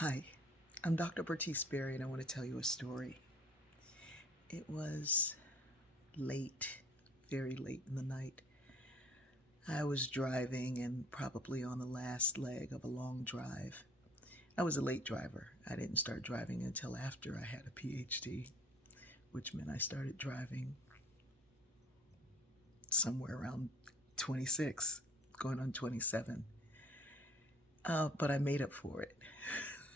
Hi, I'm Dr. Bertice Berry, and I want to tell you a story. It was late, very late in the night. I was driving and probably on the last leg of a long drive. I was a late driver. I didn't start driving until after I had a PhD, which meant I started driving somewhere around 26, going on 27. But I made up for it.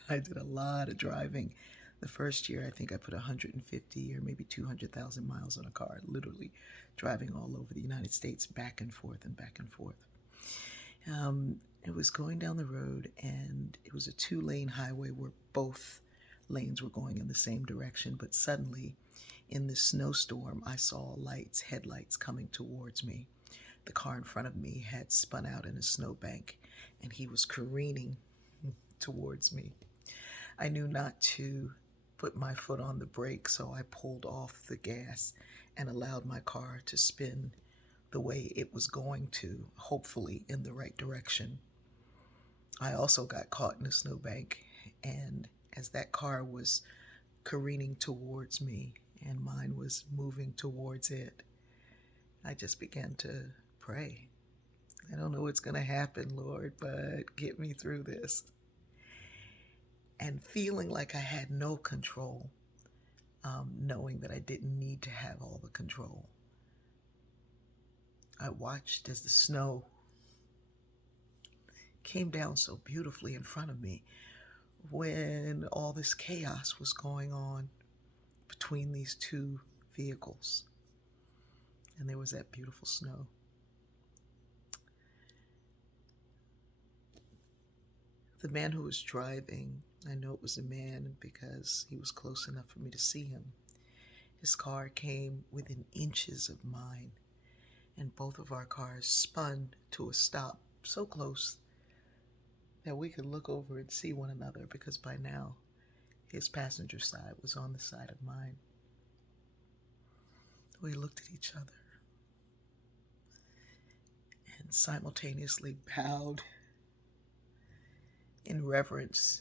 I did a lot of driving. The first year, I think I put 150 or maybe 200,000 miles on a car, literally driving all over the United States, back and forth and back and forth. It was going down the road, and it was a two-lane highway where both lanes were going in the same direction. But suddenly, in this snowstorm, I saw headlights coming towards me. The car in front of me had spun out in a snowbank, and he was careening towards me. I knew not to put my foot on the brake, so I pulled off the gas and allowed my car to spin the way it was going to, hopefully in the right direction. I also got caught in a snowbank, and as that car was careening towards me and mine was moving towards it, I just began to pray. I don't know what's going to happen, Lord, but get me through this. And feeling like I had no control, knowing that I didn't need to have all the control, I watched as the snow came down so beautifully in front of me when all this chaos was going on between these two vehicles. And there was that beautiful snow. The man who was driving, I know it was a man because he was close enough for me to see him. His car came within inches of mine, and both of our cars spun to a stop so close that we could look over and see one another, because by now his passenger side was on the side of mine. We looked at each other and simultaneously bowed in reverence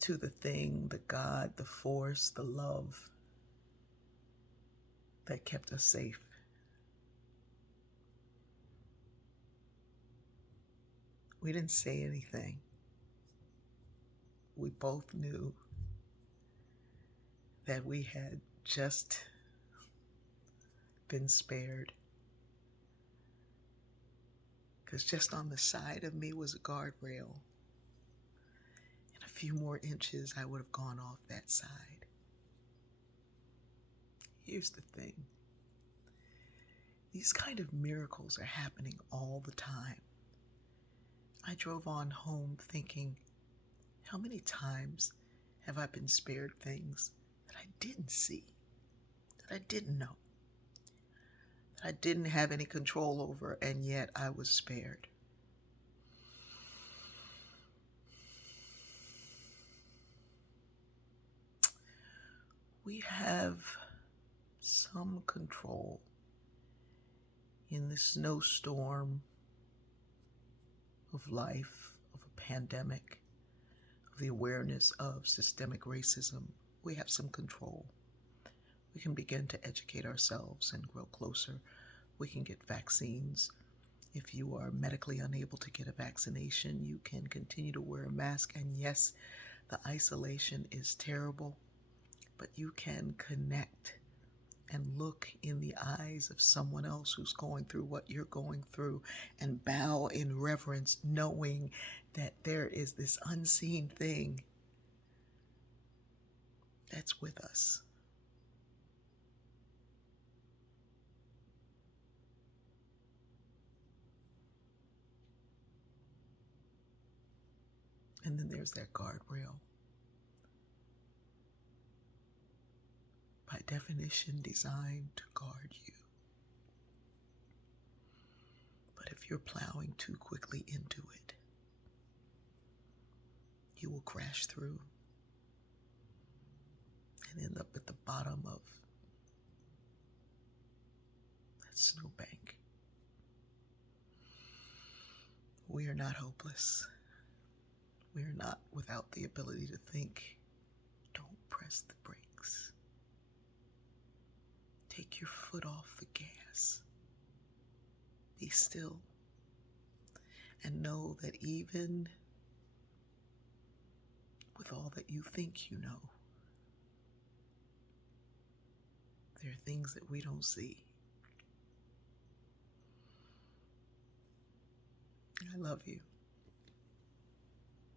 to the thing, the God, the force, the love that kept us safe. We didn't say anything. We both knew that we had just been spared, because just on the side of me was a guardrail. In a few more inches, I would have gone off that side. Here's the thing. These kind of miracles are happening all the time. I drove on home thinking, how many times have I been spared things that I didn't see, that I didn't know, that I didn't have any control over, and yet I was spared? We have some control in the snowstorm of life, of a pandemic, of the awareness of systemic racism. We have some control. We can begin to educate ourselves and grow closer. We can get vaccines. If you are medically unable to get a vaccination, you can continue to wear a mask. And yes, the isolation is terrible, but you can connect and look in the eyes of someone else who's going through what you're going through and bow in reverence, knowing that there is this unseen thing that's with us. And then there's that guardrail. By definition, designed to guard you. But if you're plowing too quickly into it, you will crash through and end up at the bottom of that snowbank. We are not hopeless. we're not without the ability to think. Don't press the brakes. Take your foot off the gas. Be still. And know that even with all that you think you know, there are things that we don't see. I love you.